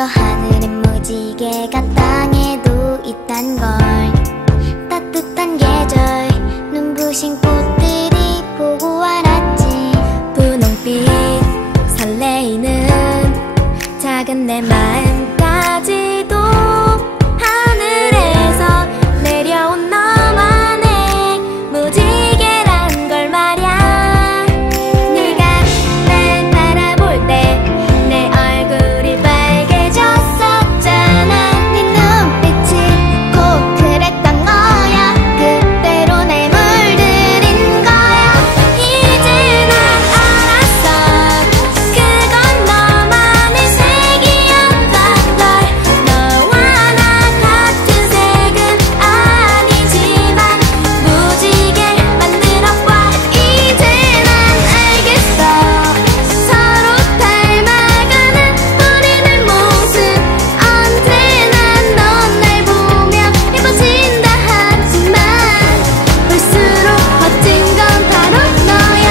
저 하늘엔 무지개가 땅에도 있단 걸. 따뜻한 계절 눈부신 꽃들이 보고 알았지. 분홍빛 설레이는 작은 내 마음까지도 하늘에서 내려온 너만의 무지개란 걸 말야. 네가 날 바라볼 때 내 얼굴이 빨개졌었잖아. 네 눈빛이 꼭 그랬던 거야. 그대로 날 물들인 거야. 이제 난 알았어. 그건 너만의 색이었던 걸. 너와 나 같은 색은 아니지만 무지개를 만들어봐. 이제 난 알겠어. 서로 닮아가는 우리들 모습. 언제나 넌 날 보며 예뻐진다 하지만 볼수록 멋진 건 바로 너야.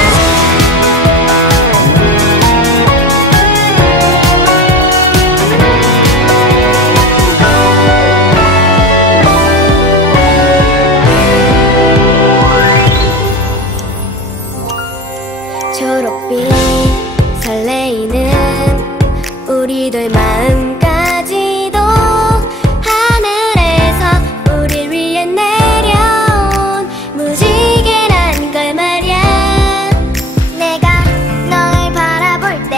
초록빛 설레이는 우리들 마음까지도 하늘에서 우릴 위해 내려온 무지개란 걸 말야. 내가 널 바라볼 때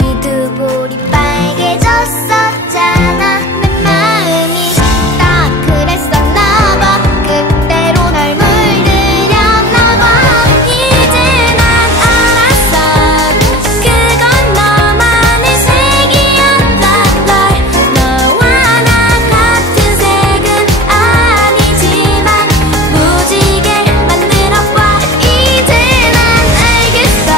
네 두 볼이 빨개졌었잖아. 내 마음이 딱 그랬었나 봐. 그대로 널 물들였나 봐. 이제 난 알았어. 그건 너만의 색이었던 걸. 너와 나 같은 색은 아니지만 무지개를 만들어봐. 이제 난 알겠어.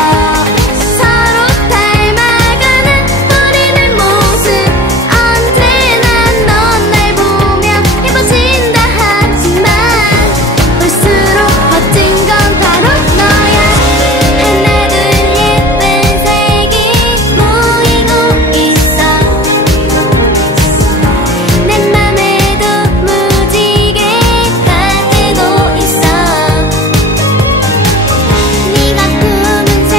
서로 닮아가는 우리들 모습. 언제나 넌 날 보며 예뻐진다 하지만 볼수록 멋진 건 바로 너야. 하나 둘 예쁜 색이 모이고 있어. 내 맘에도 무지개가 뜨고 있어. 네가 푸른색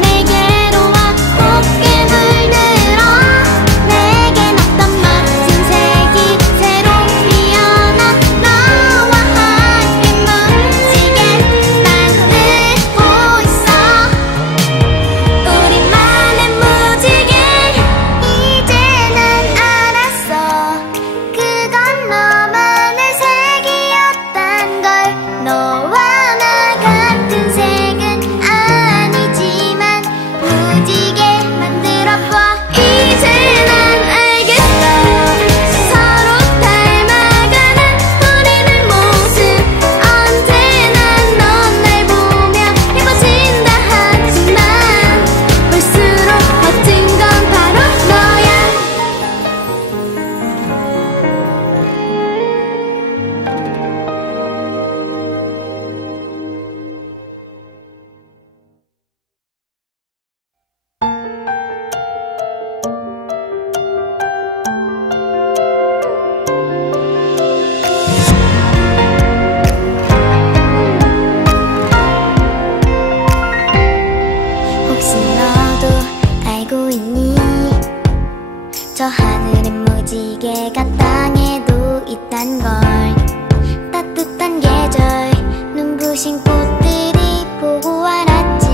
내게로 와. 곱게 물들어. 내겐 어떤 멋진 색이 새로 피어나. 너와 함께 무지개 만들고 있어. 우리만의 무지개. 이제 난 알았어. 그건 너만의 색이었단 걸. 너와 나 같은 색은 아니지만 무지개 만들어봐. 이제 난 알겠어. 서로 닮아가는 우리들 모습. 언제나 넌 날 보며 예뻐진다 하지만 볼수록 멋진 건 바로 너야. 혹시 너도 알고 있니? 저 하늘엔 무지개가 땅에도 있단 걸. 따뜻한 계절 눈부신 꽃들이 보고 알았지.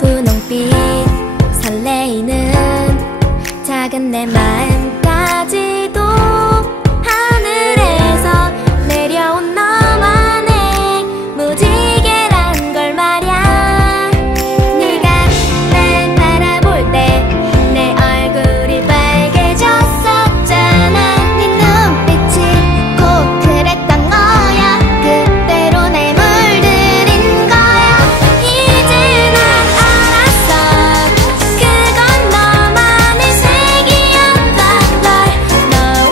분홍빛 설레이는 작은 내 마음까지도 하늘에서 내려온 너만의 무지개란 걸 말야. 네가 날 바라볼 때 내 얼굴이 빨개졌었잖아. 네 눈빛이 꼭 그랬던 거야. 그대로 날 물들인 거야. 이제 난 알았어. 그건 너만의 색이었던 걸. 너와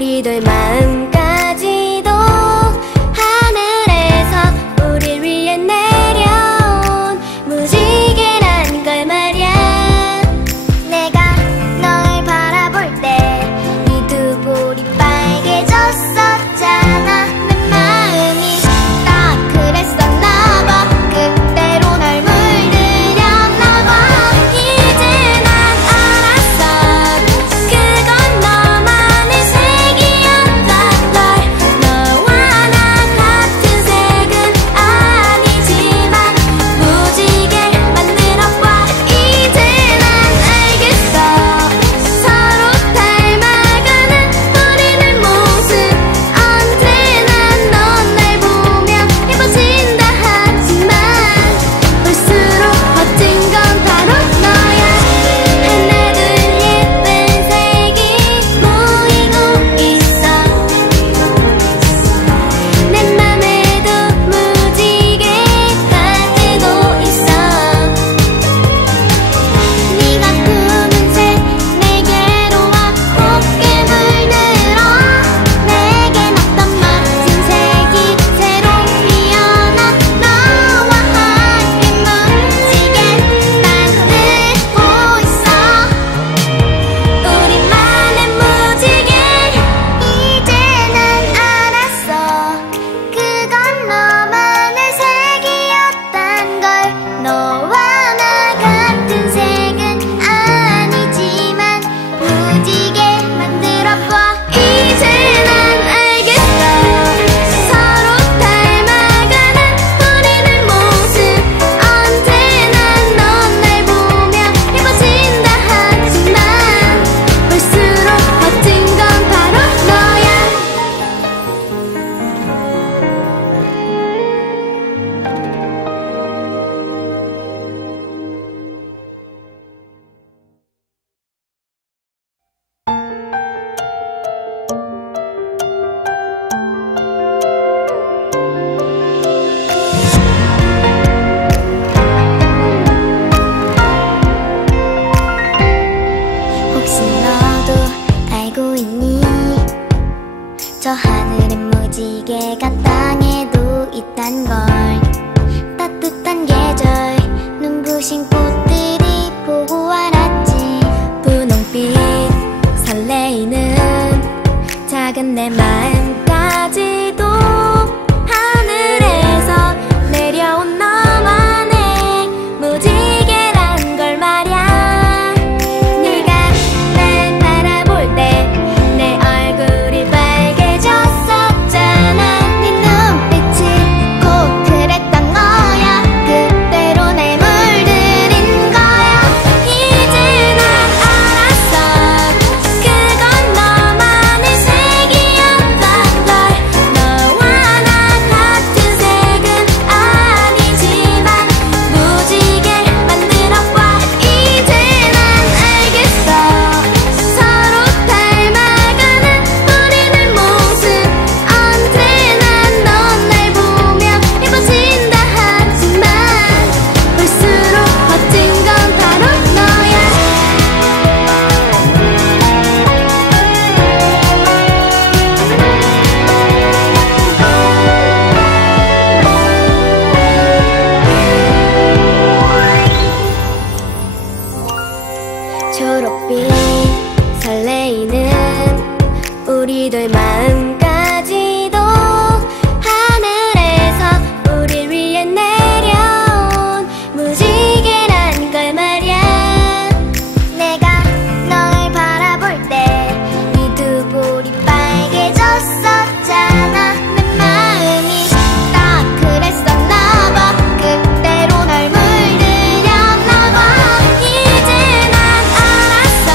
우리들 마음까지도 하늘에서 우릴 위해 내려온 무지개란 걸 말야. 내가 널 바라볼 때 네 두 볼이 빨개졌었잖아. 내 마음이 딱 그랬었나 봐. 그대로 널 물들였나 봐. 이제 난 알았어. 그건 너만의 색이었던 걸. 너와 나 같은 색은 아니지만 무지개 만들어봐. 이제 난 알겠어. 서로 닮아가는 우리들 모습. 언제나 넌 날 보며 예뻐진다 하지만 볼수록 멋진 건 바로 너야. 하나 둘 예쁜 색이 모이고 있어. 내 맘에도 무지개가 뜨고 있어. 네가 푸른색 내게로 와. 곱게 물들어. 내겐 어떤 멋진 색이 새로 피어나. 너와 함께 무지개 만들고 있어. 우리만의 무지개. 이제 난 알았어. 그건 너만의 색이었단 걸. 너와 나 같은 색은 아니지만 무지개 만들어봐. 이제 난 알겠어. 서로 닮아가는 우리들 모습. 언제나 넌 날 보며 예뻐진다 하지만 볼수록 멋진 건 바로 너야. 혹시 너도 알고 있니? 저 하늘엔 무지개가 땅에도 있단 걸. 따뜻한 계절 눈부신 꽃들이 보고 알았지. 분홍빛 설레이는 작은 내 마음까지도 하늘에서 내려온 너만의 무지개란 걸 말야. 네가 날 바라볼 때 내 얼굴이 빨개졌었잖아. 네 눈빛이 꼭 그랬던 거야. 그대로 날 물들인 거야. 이제 난 알았어. 그건 너만의 색이었던 걸. 너와 나 같은 색은 아니지만 무지개 만들어봐. 이제 난 알겠어. 서로 닮아가는 우리들 모습. 언제나 넌 날 보며 예뻐진다 하지만 볼수록 멋진 건 바로 너야. 초록빛 설레이는 우리들 마음까지도 하늘에서 우릴 위해 내려온 무지개란 걸 말야. 내가 널 바라볼 때 네 두 볼이 빨개졌었잖아. 내 마음이 딱 그랬었나 봐. 그대로 널 물들였나 봐. 이제 난 알았어.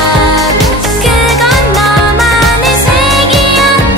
그건 너만의 색이었던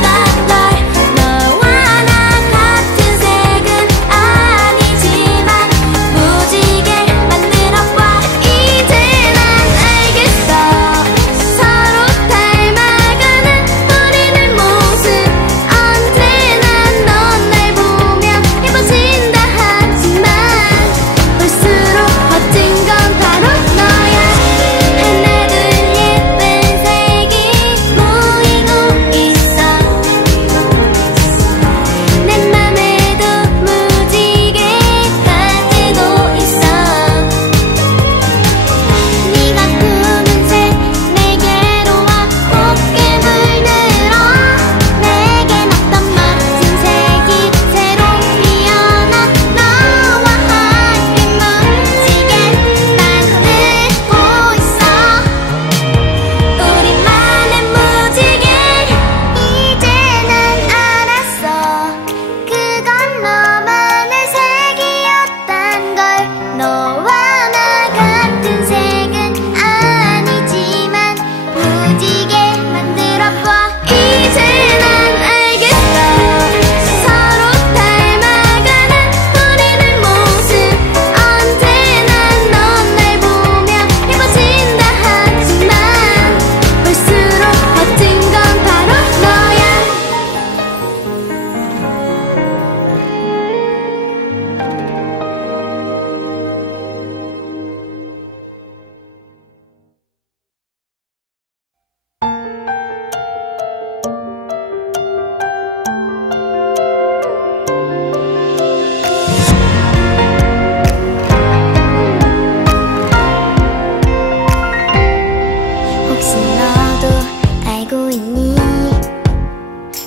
알고 있니?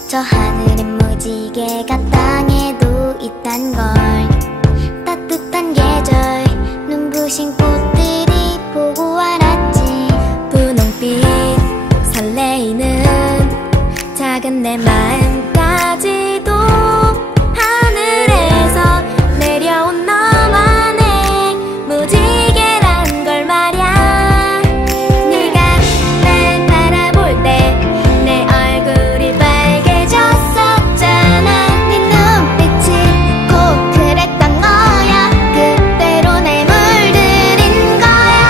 저 하늘엔 무지개가 땅에도 있단 걸. 따뜻한 계절 눈부신 꽃들이 보고 알았지. 분홍빛 설레이는 작은 내 마음까지도 하늘에서 내려온 너만의 무지개란 걸 말야. 네가 날 바라볼 때 내 얼굴이 빨개졌었잖아. 네 눈빛이 꼭 그랬던 거야. 그대로 날 물들인 거야.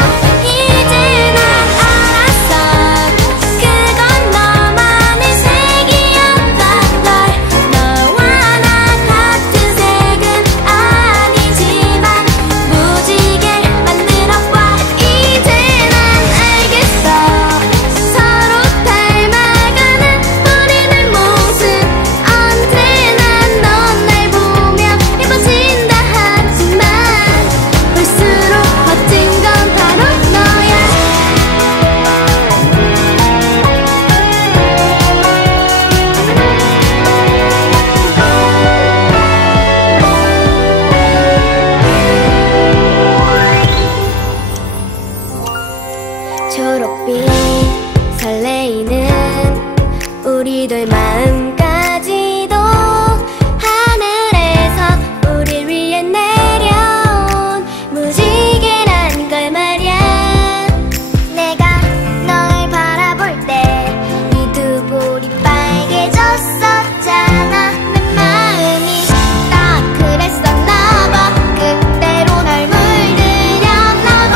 이제 난 알았어. 그건 너만의 색이었던 걸. 너와 나 같은 색은 아니지만 무지개 만들어봐. 이제 난 알겠어. 서로 닮아가는 우리들 모습. 언제나 넌 날 보며 예뻐진다 하지만 볼수록 멋진 건 바로 너야. 초록빛 설레이는 우리들 마음까지도 하늘에서 우릴 위해 내려온 무지개란 걸 말야. 내가 널 바라볼 때 네 두 볼이 빨개졌었잖아. 내 마음이 딱 그랬었나 봐. 그대로 널 물들였나 봐.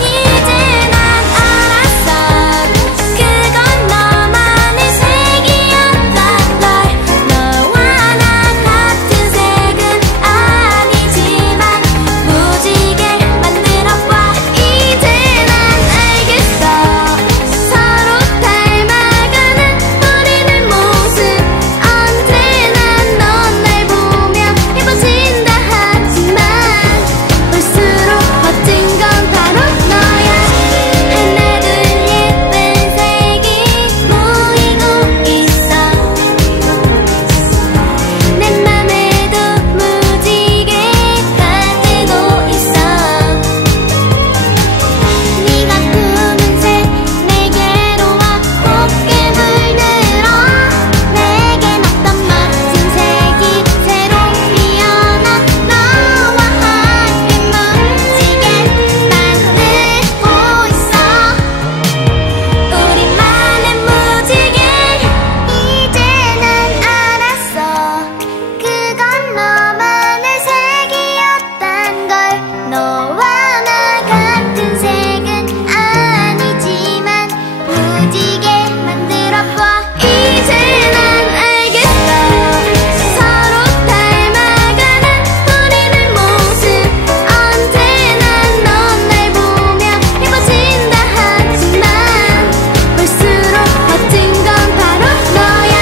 이제 난 알았어. 그건 너만의 색이었던 걸. 너와 나 같은 색은 아니지만 무지개 만들어봐. 이제 난 알겠어. 서로 닮아가는 우리들 모습. 언제나 넌 날 보며 예뻐진다 하지만 볼수록 멋진 건 바로 너야. 하나 둘 예쁜 색이 모이고 있어. 내 맘에도 무지개가 뜨고 있어. 네가 푸른색 내게로 와. 곱게 물들어. 내겐 어떤 멋진 색이 새로 피어나. 너와 함께 멋지게 만들고 있어. 우리만의 무지개. 이제 난 알았어. 그건 너만의 색이었단 걸. 너와 나 같은 색은 아니지만 무지개 만들어봐. 이제 난 알겠어. 서로 닮아가는 우리들 모습. 언제나 넌 날 보며 예뻐진다 하지만 볼수록 멋진 건 바로 너야.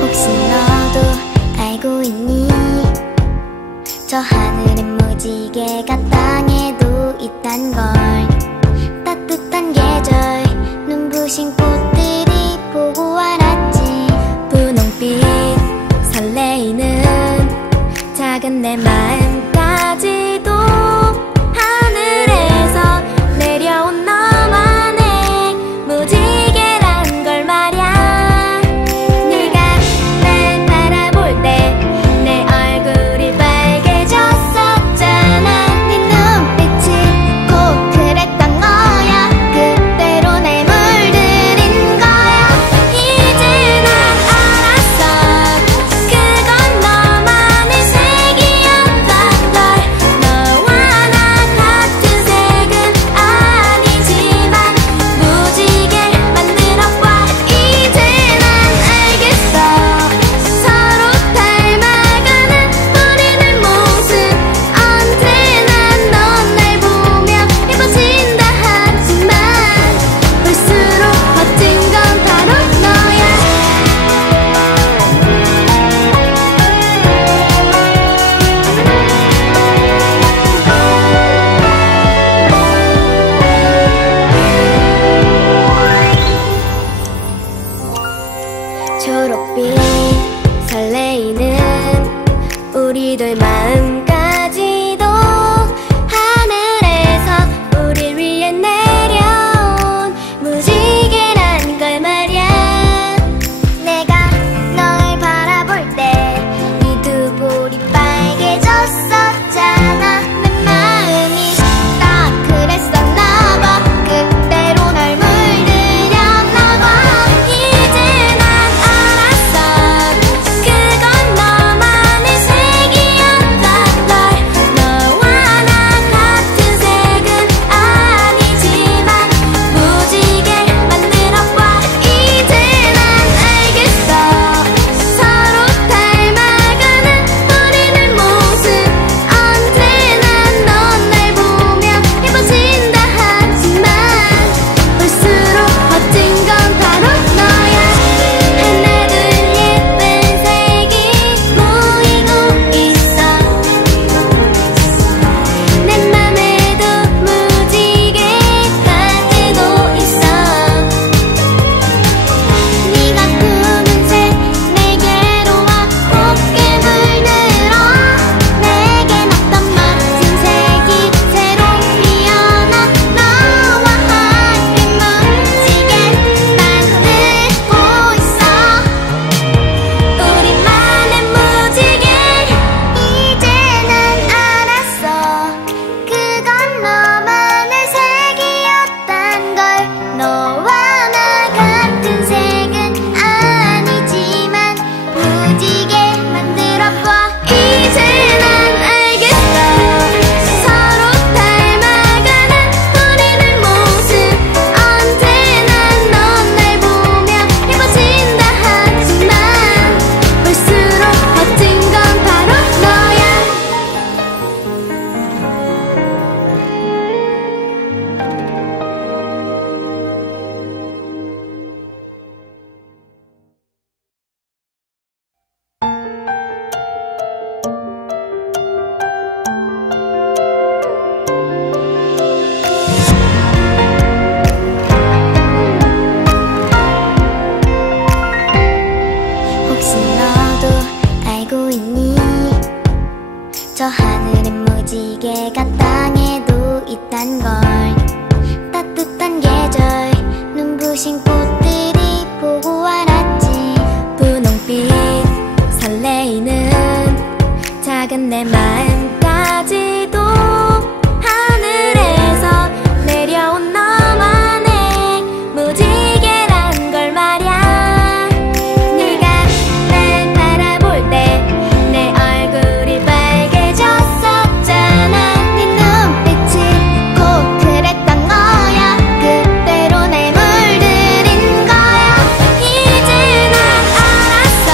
혹시 너도 알고 있니? 저 하늘엔 무지개가 땅에도 있단 걸. 따뜻한 계절 눈부신 꽃들이 보고 알았지. 분홍빛 설레이는 작은 내 마음까지도 하늘에서 내려온 너만의 무지개란 걸 말야. 네가 날 바라볼 때 내 얼굴이 빨개졌었잖아. 네 눈빛이 꼭 그랬던 거야. 그대로 날 물들인 거야. 이제 난 알았어. 그건 너만의 색이었던 우리들 마음까지도 하늘에서 우릴 위해 내려온 무지개란 걸 말야. 내가 널 바라볼 때 네 두 볼이 빨개졌었잖아. 내 마음이 딱 그랬었나 봐. 그대로 널 물들였나 봐. 이제 난 알았어. 그건 너만의 색이었다. 널 너와 나 같은 색은 아니지만 무지개 만들어봐. 이제 난 알겠어. 서로 닮아가는 우리들 모습. 언제나 넌 날 보며 예뻐진다 하지만 볼수록 멋진 건 바로 너야. 하나 둘 예쁜 색이 모이고 있어. 내 맘에도 무지개가 뜨고 있어. 네가 푸른색 내게로 와. 곱게 물들어. 내겐 어떤 멋진 색이 새로 피어나. 너와 함께 무지개 만들고 있어. 우리만의 무지개. 이제 난 알았어. 그건 너만의 색이었단 걸. 너와 나 같은 색은 아니지만 무지개 만들어봐. 이제 난 알겠어. 서로 닮아가는 우리들 모습. 언제나 넌 날 보며 예뻐진다 하지만 볼수록 멋진 건 바로 너야. 혹시 너도 알고 있니? 저 하늘엔 무지개가 땅에도 있단 걸. 따뜻한 계절 눈부신 꽃들이 보고 알았지. 분홍빛 설레이는 작은 내 마음까지도 하늘에서 내려온 너만의 무지개란 걸 말야. 네가 날 바라볼 때 내 얼굴이 빨개졌었잖아. 네 눈빛이 꼭 그랬던 거야. 그대로 날 물들인 거야. 이제 난 알았어.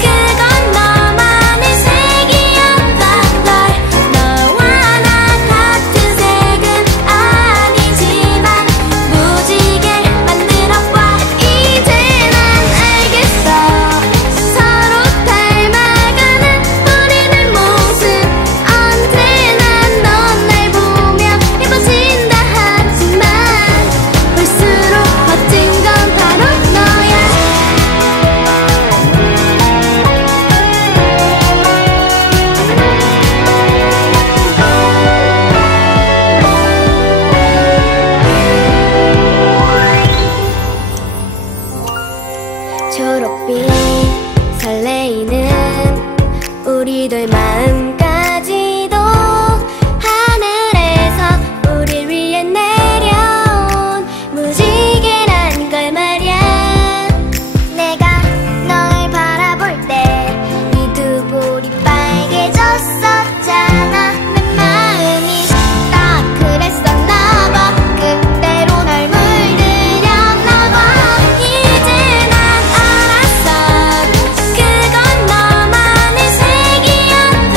그건 너만의 색이었다. 널 너와 나 같은 색은 아니지만 무지개 만들어봐. 이제 난 알겠어. 서로 닮아가는 우리들 모습. 언제나 넌 날 보며 예뻐진다 하지만 볼수록 멋진 건 바로 너야. 초록빛 설레이는 우리들 마음까지도 하늘에서 우릴 위해 내려온 무지개란 걸 말야. 내가 널 바라볼 때 네 두 볼이 빨개졌었잖아. 내 마음이 딱 그랬었나 봐. 그대로 널 물들였나 봐. 이제 난 알았어. 그건 너만의 색이었다.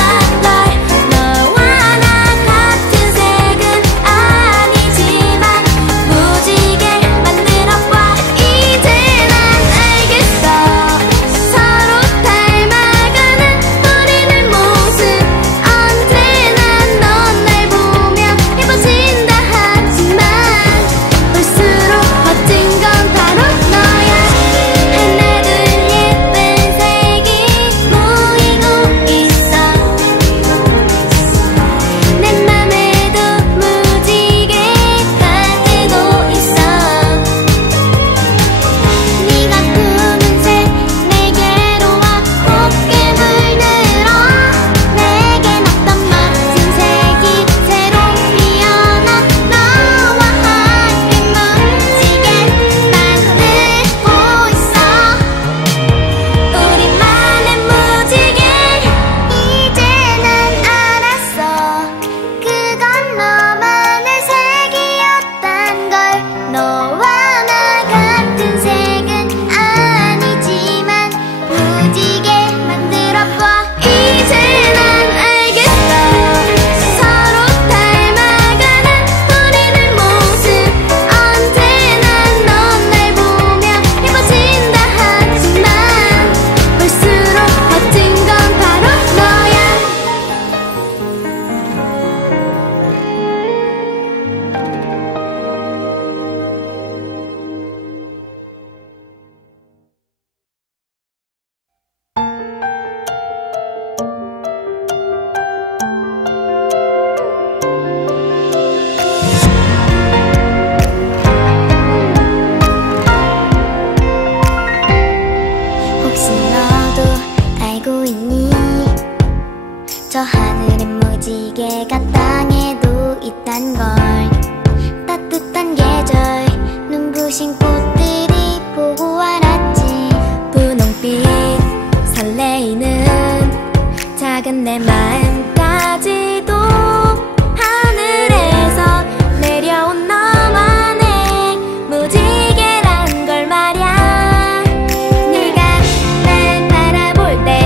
무지개가 땅에도 있단 걸. 따뜻한 계절 눈부신 꽃들이 보고 알았지. 분홍빛 설레이는 작은 내 마음까지도 하늘에서 내려온 너만의 무지개란 걸 말야. 네가 날 바라볼 때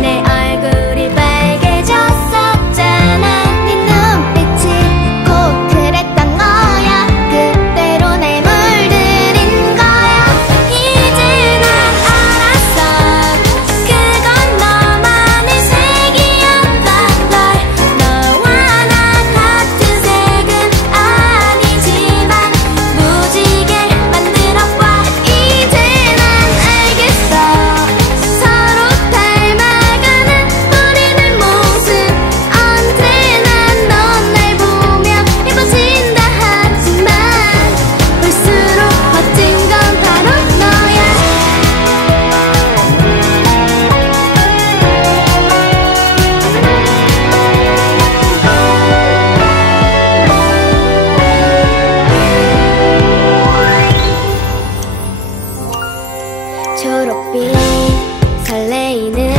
내 얼굴이 빨개졌었잖아. 네 눈빛이 꼭 그랬던 거야. 그대로 날 물들인 거야. 이제 난 알았어. 그건 너만의 색이었던 걸. 너와 나 같은 색은 아니지만 무지개 만들어봐. 이제 난 알겠어. 서로 닮아가는 우리들 모습. 언제나 넌 날 보며 예뻐진다 하지만 볼수록 멋진 건 바로 너야. 초록빛 설레이는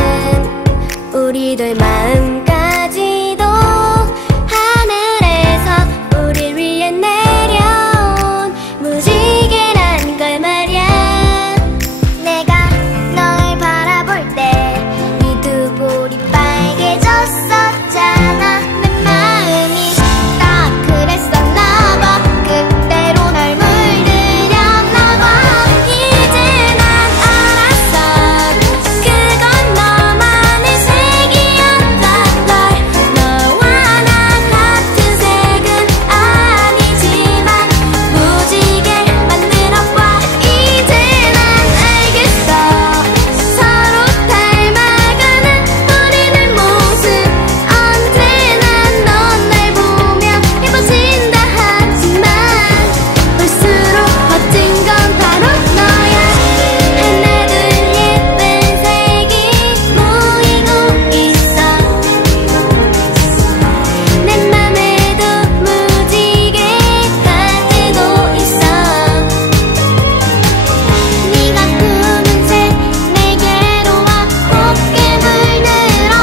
우리들 마음까지도 하늘에서 우릴 위해 내려온 무지개란 걸 말야. 내가 널 바라볼 때 네 두 볼이 빨개졌었잖아. 내 마음이 딱 그랬었나 봐. 그대로 널 물들였나 봐. 이제 난 알았어. 그건 너만의 색이었던 걸. 너와 나 같은 색은 아니지만 무지개 만들어봐. 이제 난 알겠어. 서로 닮아가는 우리들 모습. 언제나 넌 날 보며 예뻐진다 하지만 볼수록 멋진 건 바로 너야. 하나 둘 예쁜 색이 모이고 있어. 내 맘에도 무지개가 뜨고 있어. 네가 푸른색 내게로 와. 곱게 물들어.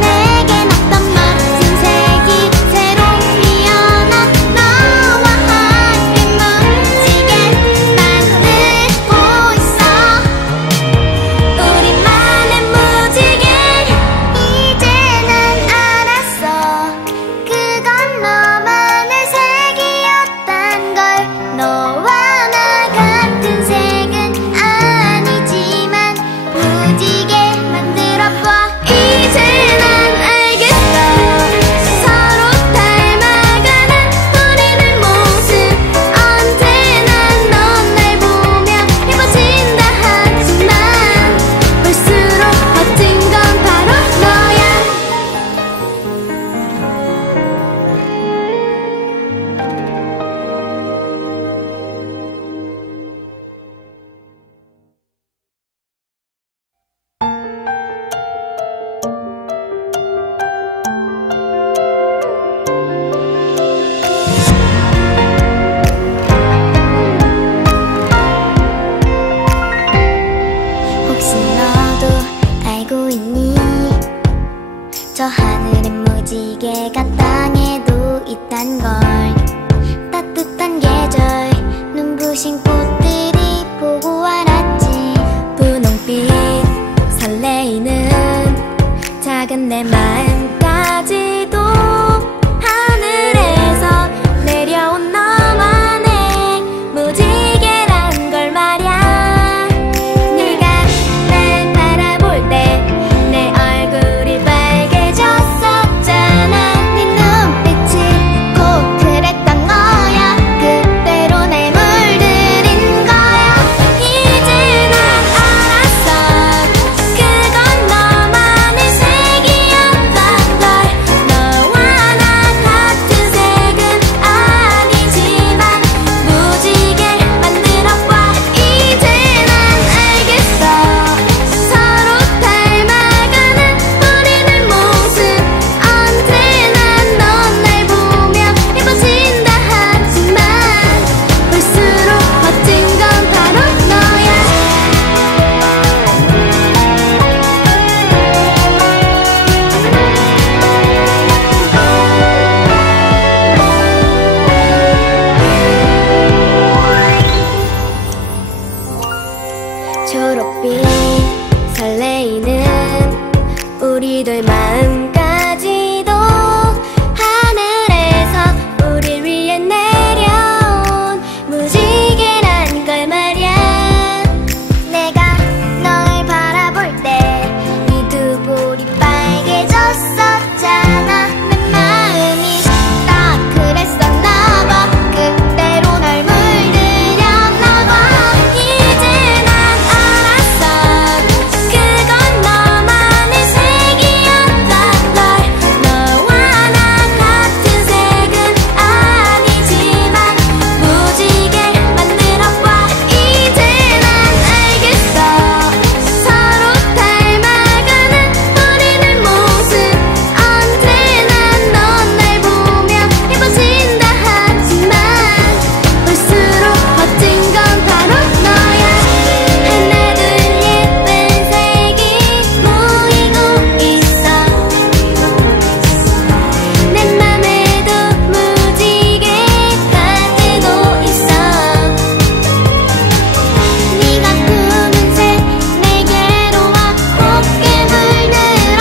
내겐 어떤 멋진 색이 새로 피어나. 너와 함께 멋지게 만들고 있어. 우리만의 무지개. 이제 난 알았어. 그건 너만의 색이었단 걸. 너와 나 같은 색은 아니지만 무지개 만들어봐. 이제 난 알겠어. 서로 닮아가는 우리들 모습. 언제나 넌 날 보며 예뻐진다 하지만 볼수록 멋진 건 바로 너야. 혹시 너도 알고 있니? 저 하늘엔 무지개가 땅에도 있단 걸. 따뜻한 계절 눈부신 꽃들이 보고 알았지. 분홍빛 설레이는 작은 내 마음까지도 하늘에서 내려온 너만의 무지개란 걸 말야. 네가 날 바라볼 때 내 얼굴이 빨개졌었잖아. 네 눈빛이 꼭 그랬던 거야. 그대로 날 물들인 거야. 이제 난 알았어. 그건 너만의 색이었던 우리들 마음까지도 하늘에서 우릴 위해 내려온 무지개란 걸 말야. 내가 널 바라볼 때 네 두 볼이 빨개졌었잖아. 내 마음이 딱 그랬었나 봐. 그대로 널 물들였나 봐. 이제 난 알았어. 그건 너만의 색이었던 걸. 너와 나 같은 색은 아니지만 무지개를 만들어봐. 이제 난 알겠어. 서로 닮아가는 우리들 모습. 언제나 넌 날 보며 예뻐진다 하지만 볼수록 멋진 건 바로 너야. 하나 둘 예쁜 색이 모이고 있어. 내 맘에도 무지개가 뜨고 있어. 네가 꾸민 색 내게로 와. 곱게 물들어.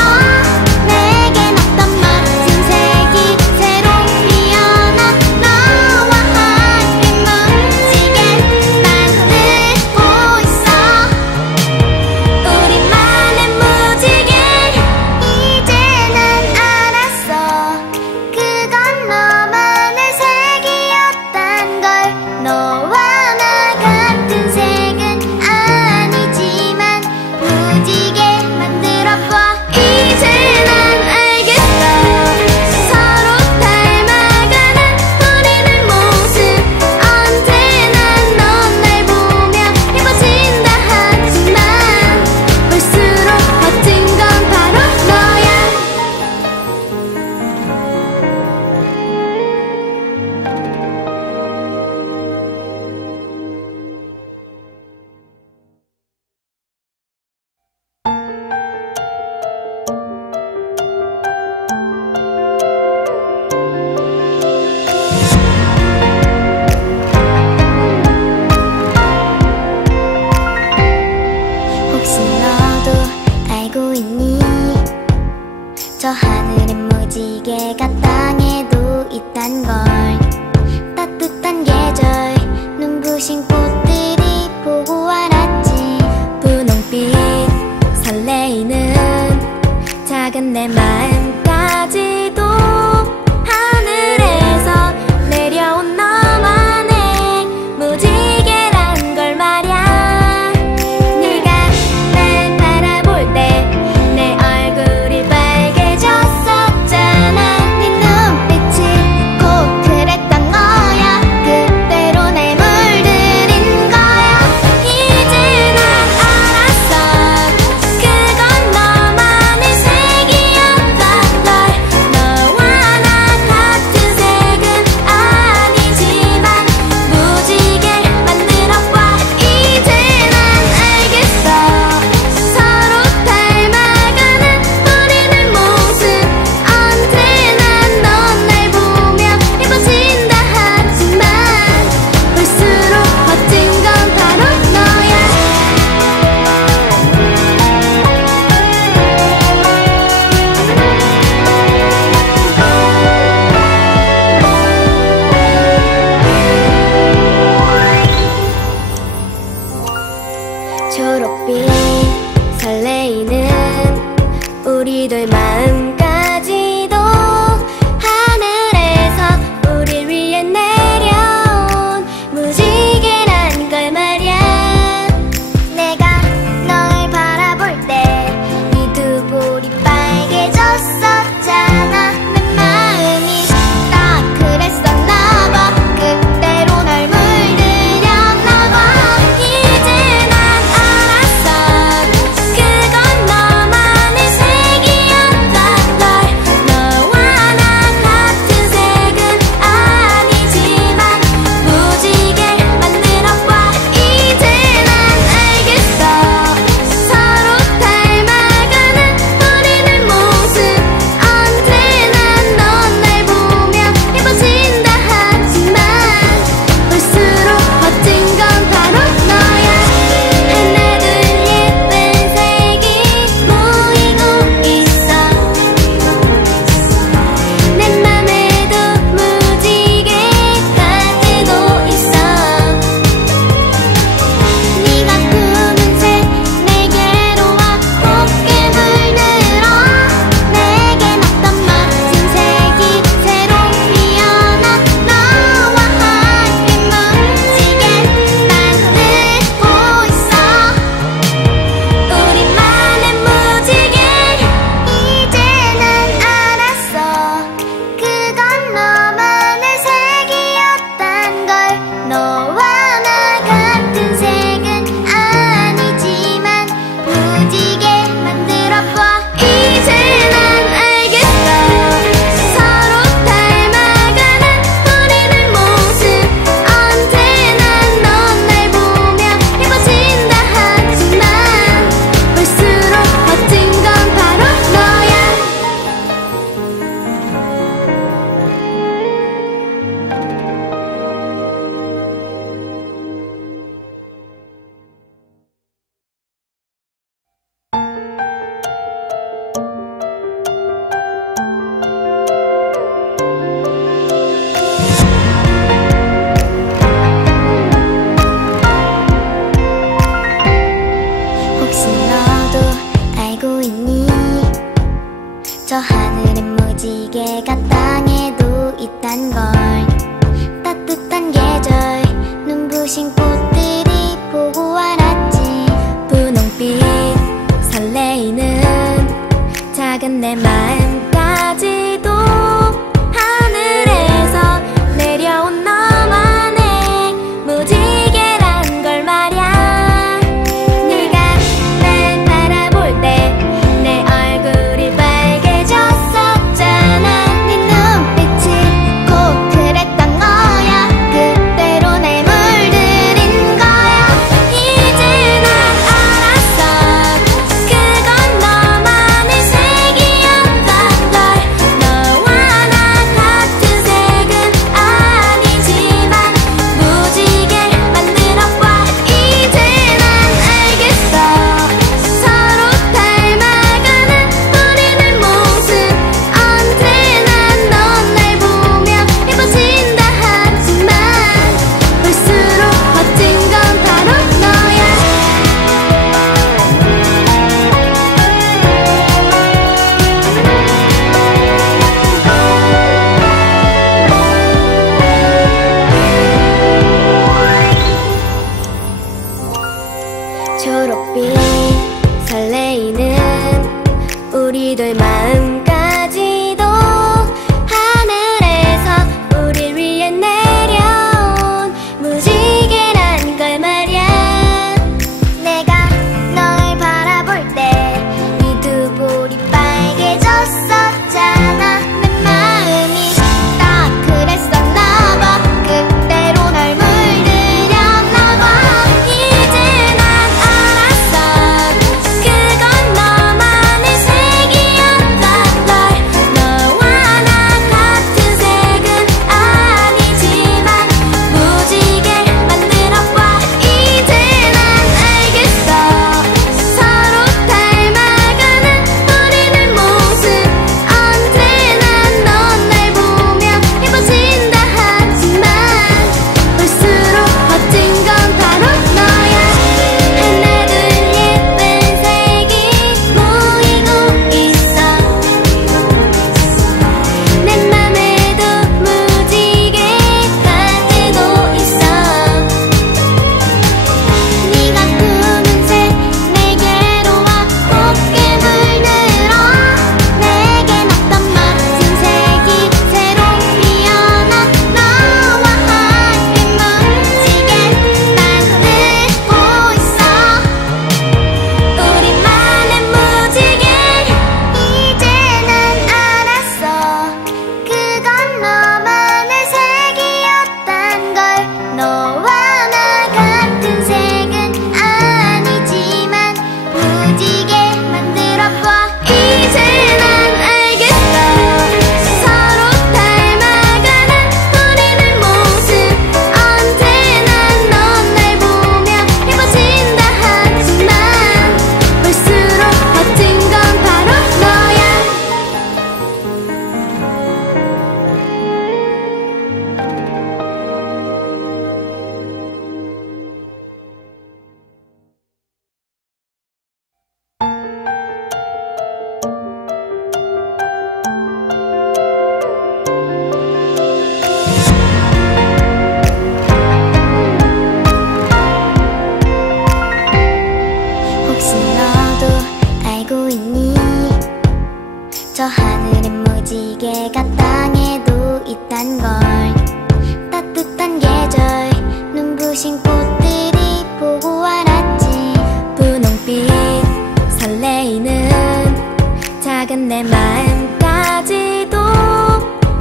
내겐 어떤 멋진 색이 새로 피어나. 너와 함께 멋지게 만들고 있어. 우리만의 무지개. 이제 난 알았어. 그건 너만의 색이었단 걸. 너와 나 같은 색은 아니지만 무지개 만들어봐. 이제 난 알겠어. 서로 닮아가는 우리들 모습. 언제나 넌 날 보며 예뻐진다 하지만 볼수록 멋진 건 바로 너야. 혹시 너도 알고 있니? 저 하늘엔 무지개가 땅에도 있단 걸. 따뜻한 계절 눈부신 꽃들이 보고 알았지. 분홍빛 설레이는 작은 내 마음까지도 하늘에서 내려온 너만의 무지개란 걸 말야. 네가 날 바라볼 때 내 얼굴이 빨개졌었잖아. 네 눈빛이 꼭 그랬던 거야. 그대로 날 물들인 거야. 이제 난 알았어. 그건 너만의 색이었던 걸. 너와 나 같은 색은 아니지만 무지개를 만들어봐. 이제 난 알겠어. 서로 닮아가는 우리들 모습. 언제나 넌 날 보며 예뻐진다 하지만 볼수록 멋진 건 바로 너야. 초록빛 설레이는 우리들 마음까지도 하늘에서 우릴 위해 내려온 무지개란 걸 말야. 내가 널 바라볼 때 네 두 볼이 빨개졌었잖아. 내 마음이 딱 그랬었나 봐. 그대로 널 물들였나 봐. 이제 난 알았어. 그건 너만의 색이었던 저 하늘엔 무지개가 땅에도 있단 걸. 따뜻한 계절 눈부신 꽃들이 보고 알았지. 분홍빛 설레이는 작은 내 마음까지도 하늘에서 내려온 너만의 무지개란 걸 말야. 네가 날 바라볼 때 내 얼굴이 빨개졌었잖아. 네 눈빛이 꼭 그랬던 거야. 그대로 날 물들인 거야. 이제 난 알았어. 그건 너만의 색이었던 걸. 너와 나 같은 색은 아니지만 무지개를 만들어봐. 이제 난 알겠어. 서로 닮아가는 우리들 모습. 언제나 넌 날 보며 예뻐진다 하지만 볼수록 멋진 건 바로 너야. 초록빛 설레이는 우리들 마음까지도 하늘에서 우릴 위해 내려온 무지개란 걸 말야. 내가 널 바라볼 때 네 두 볼이 빨개졌었잖아. 내 마음이 딱 그랬었나 봐. 그대로 널 물들였나 봐. 이제 난 알았어. 그건 너만의 색이었던 걸. 너와 나 같은 색은 아니지만 무지개를 만들어봐. 이제 난 알겠어. 서로 닮아가는 우리들 모습. 언제나 넌 날 보며 예뻐진다 하지만 볼수록 멋진 건 바로 너야. 하나 둘 예쁜 색이 모이고 있어. 내 맘에도 무지개가 뜨고 있어. 네가 품은 색 내게로 와. 곱게 물들어. 내겐 어떤 멋진 색이 새로 피어나. 너와 함께 무지개 만들고 있어. 우리만의 무지개. 이제 난 알았어. 그건 너만의 색이었단 걸. 너와 나 같은 색은 아니지만 무지개 만들어봐. 이제 난 알겠어. 서로 닮아가는 우리들 모습. 언제나 넌 날 보며 예뻐진다 하지만 볼수록 멋진 건 바로 너야. 혹시 너도 알고 있니? 저 하늘엔 무지개가 땅에도 있단 걸. 따뜻한 계절 눈부신 꽃들이 보고 알았지. 분홍빛 설레이는 작은 내 마음까지도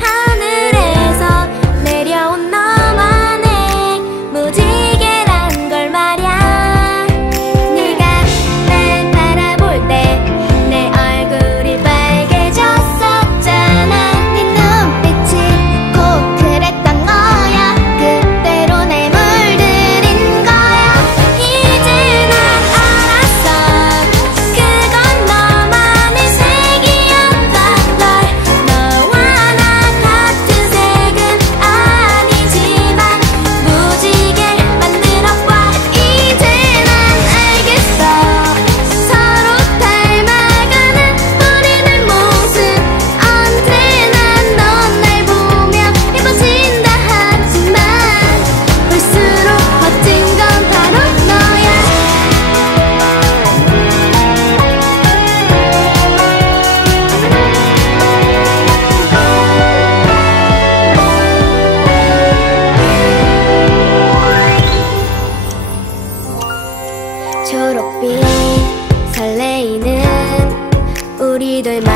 하늘에서 내려온 너만의 무지개란 걸 말야. 네가 날 바라볼 때 내 얼굴이 빨개졌었잖아. 네 눈빛이 꼭 그랬던 거야. 그대로 날 물들인 거야. 이제 난 알았어. 그건 너만의 색이었던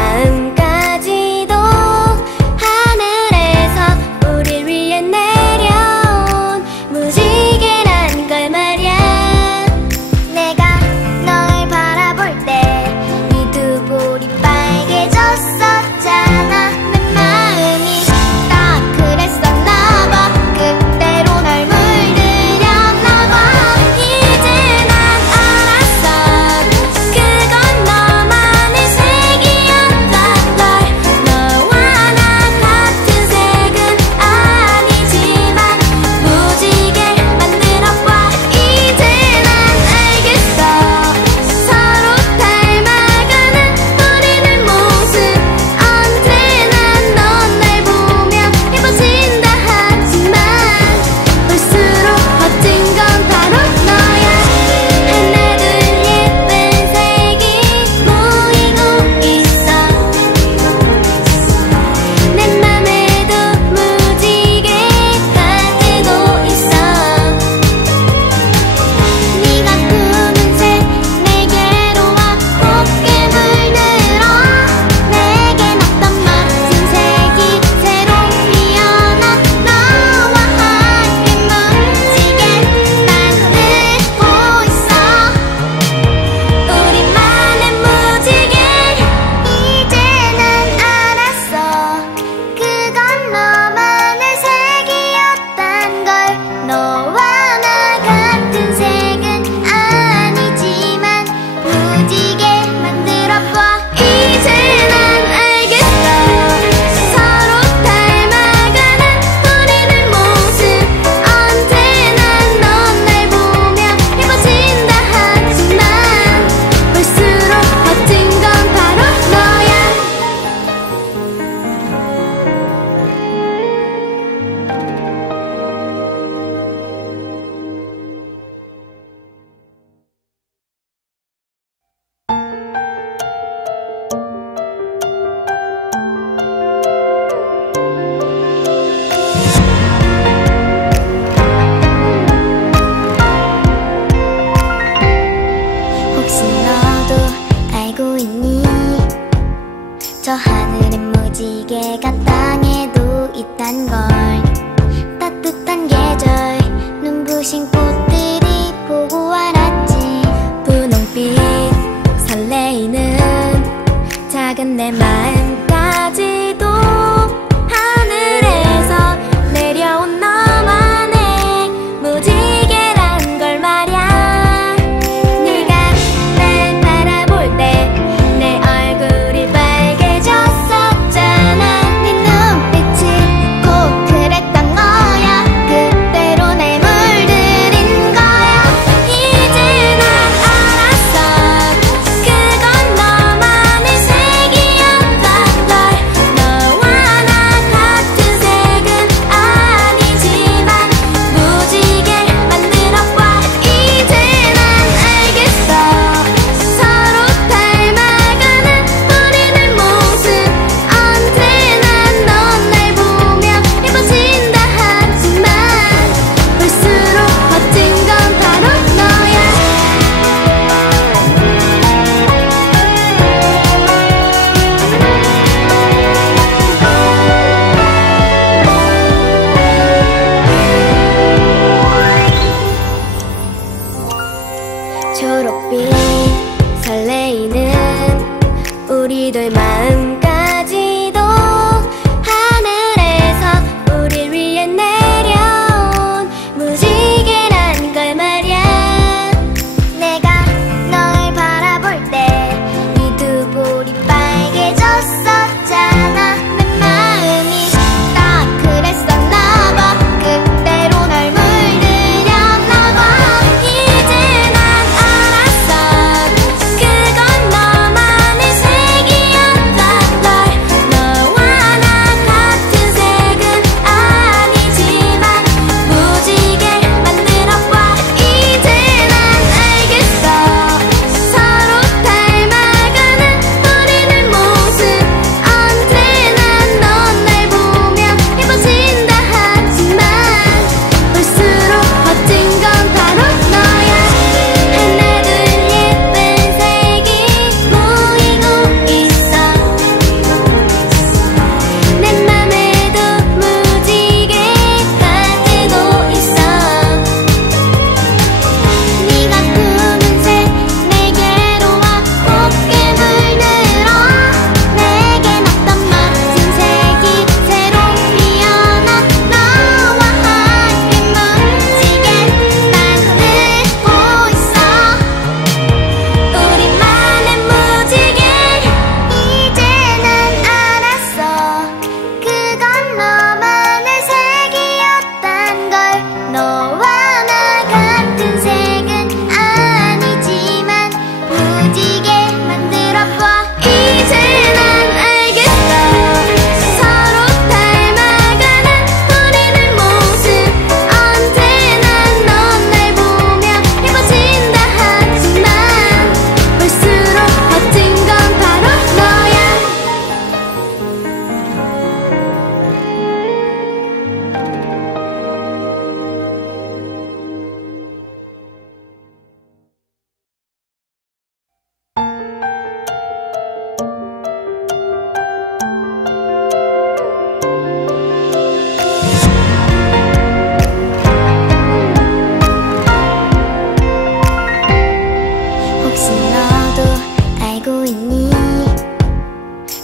마음까지도 하늘에서 우릴 위해 내려온 무지개란 걸 말야. 내가 널 바라볼 때 네 두 볼이 빨개졌었잖아. 내 마음이 딱 그랬었나봐. 그대로 널 물들였나봐. 이제 난 알았어. 그건 너만의 색이었던 걸. 너와 나 같은 색은 아니지만 무지개 만들어봐. 이제 난 알겠어. 서로 닮아가는 우리들 모습. 언제나 넌 날 보며 예뻐진다 하지만 볼수록 멋진 건 바로 너야. 하나 둘 예쁜 색이 모이고 있어. 내 맘에도 무지개가 뜨고 있어. 네가 푸른색 내게로 와. 곱게 물들어. 내겐 어떤 멋진 색이 새로 피어나. 너와 함께 무지개 만들고 있어. 우리만의 무지개. 이제 난 알았어. 그건 너만의 색이었단 걸. 너와 나 같은 색은 아니지만 무지개 만들어봐. 이제 난 알겠어. 서로 닮아가는 우리들 모습. 언제나 넌 날 보며 예뻐진다 하지만 볼수록 멋진 건 바로 너야. 혹시 너도 알고 있니? 저 하늘엔 무지개가 땅에도 있단 걸. 따뜻한 계절 눈부신 꽃들이 보고 알았지. 분홍빛 설레이는 작은 내 마음까지도 하늘에서 내려온 너만의 무지개란 걸 말야. 네가 날 바라볼 때 내 얼굴이 빨개졌었잖아. 네 눈빛이 꼭 그랬던 거야. 그대로 날 물들인 거야. 이제 난 알았어. 그건 너만의 색이었던 걸.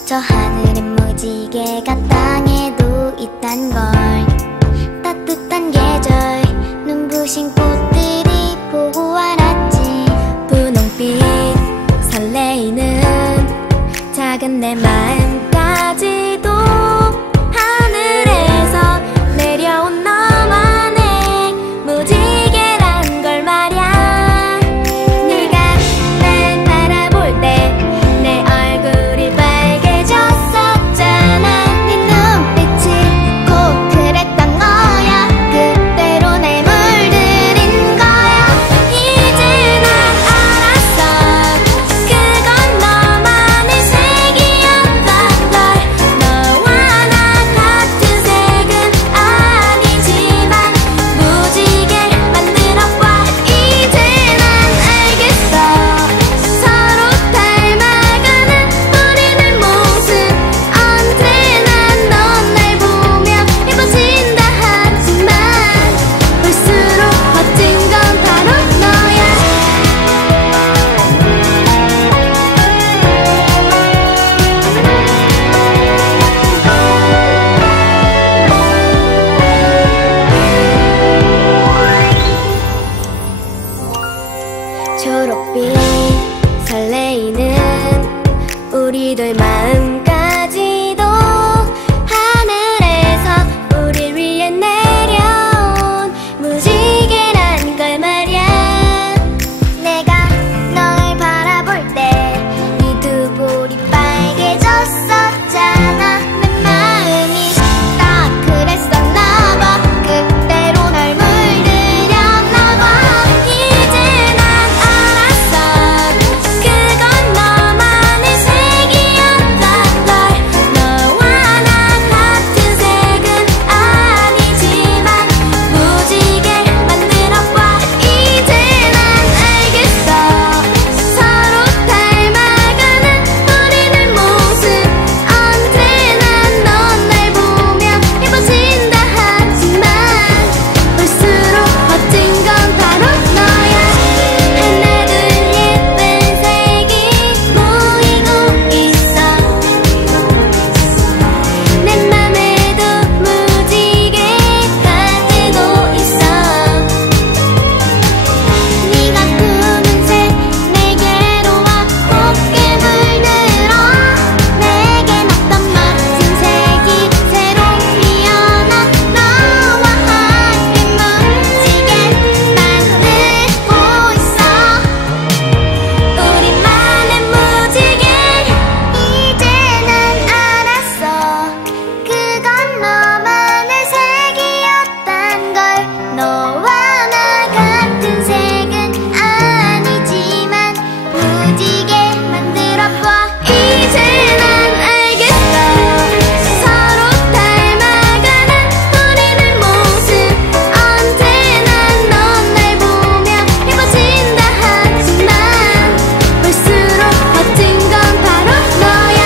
저 하늘엔 무지개가 땅에도 있단 걸. 따뜻한 계절 눈부신 꽃들이 보고 알았지. 분홍빛 설레이는 작은 내 마음까지도 하늘에서 내려온 너만의 무지개란 걸 말야. 네가 날 바라볼 때 내 얼굴이 빨개졌었잖아. 네 눈빛이 꼭 그랬던 거야. 그대로 날 물들인 거야. 이제 난 알았어. 그건 너만의 색이었던 걸. 너와 나 같은 색은 아니지만 무지개를 만들어봐. 이제 난 알겠어. 서로 닮아가는 우리들 모습. 언제나 넌 날 보며 예뻐진다 하지만 볼수록 멋진 건 바로 너야. 초록빛 설레이는 우리들 마음까지도 하늘에서 우릴 위해 내려온 무지개란 걸 말야. 내가 널 바라볼 때 네 두 볼이 빨개졌었잖아. 내 마음이 딱 그랬었나 봐. 그대로 널 물들였나 봐. 이제 난 알았어. 그건 너만의 색이었던 걸. 너와 나 같은 색은 아니지만 무지개를 만들어봐. 이제 난 알겠어. 서로 닮아가는 우리들 모습. 언제나 넌 날 보며 예뻐진다 하지만 볼수록 멋진 건 바로 너야. 하나 둘 예쁜 색이 모이고 있어. 내 맘에도 무지개가 뜨고 있어. 네가 품은 새 내게로 와. 곱게 물들어. 내겐 어떤 멋진 색이 새로 피어나. 너와 함께 무지개 만들고 있어. 우리만의 무지개. 이제 난 알았어. 그건 너만의 색이었단 걸. 너와 나 같은 색은 아니지만 무지개 만들어봐. 이제 난 알겠어. 서로 닮아가는 우리들 모습. 언제나 넌 날 보며 예뻐진다 하지만 볼수록 멋진 건 바로 너야.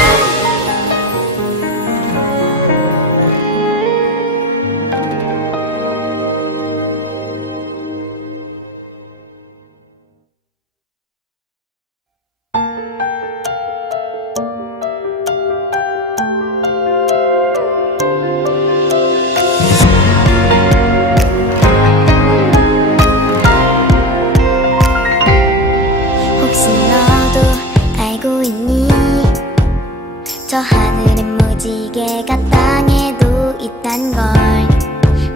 혹시 너도 알고 있니? 저 하늘엔 무지개가 땅에도 있단 걸.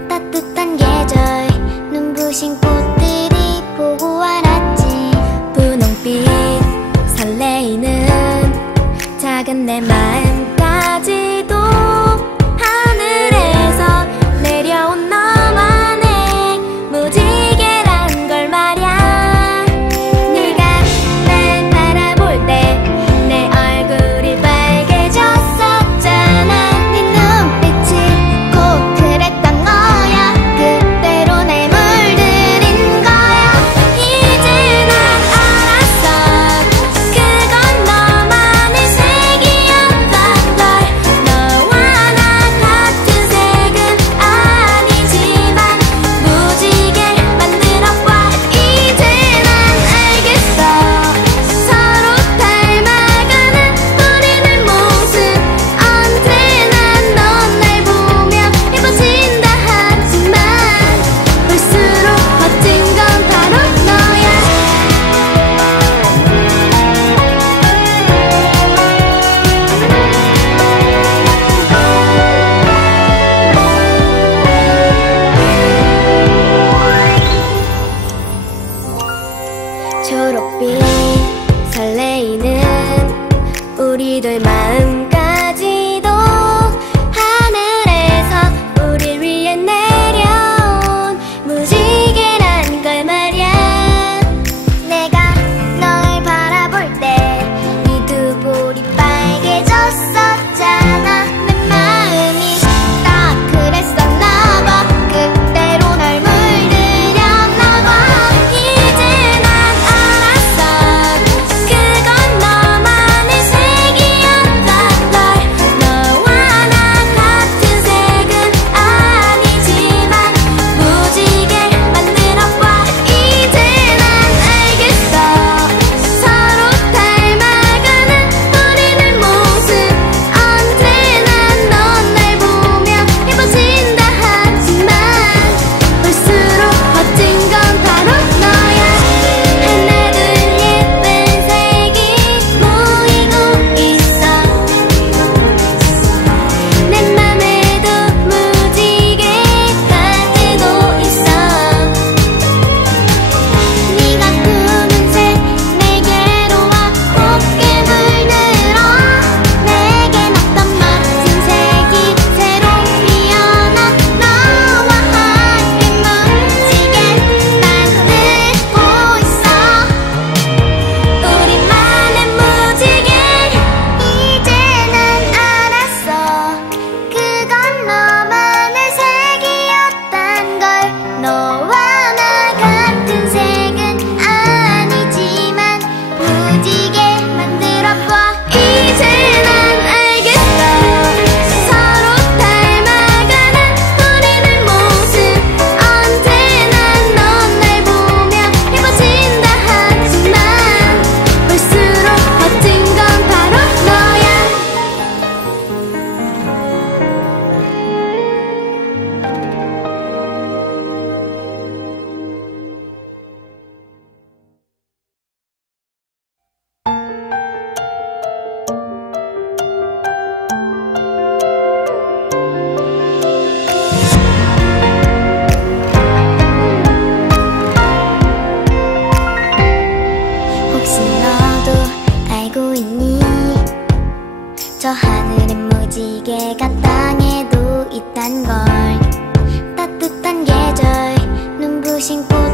따뜻한 계절 눈부신 꽃들이 보고 알았지. 분홍빛 설레이는 작은 내 마음까지도 하늘에서 내려온 너만의 무지개란 걸 말야. 네가 날 바라볼 때 내 얼굴이 빨개졌었잖아. 네 눈빛이 꼭 그랬던 거야. 그대로 날 물들인 하늘엔 무지개가 땅에도 있단 걸. 따뜻한 계절 눈부신 꽃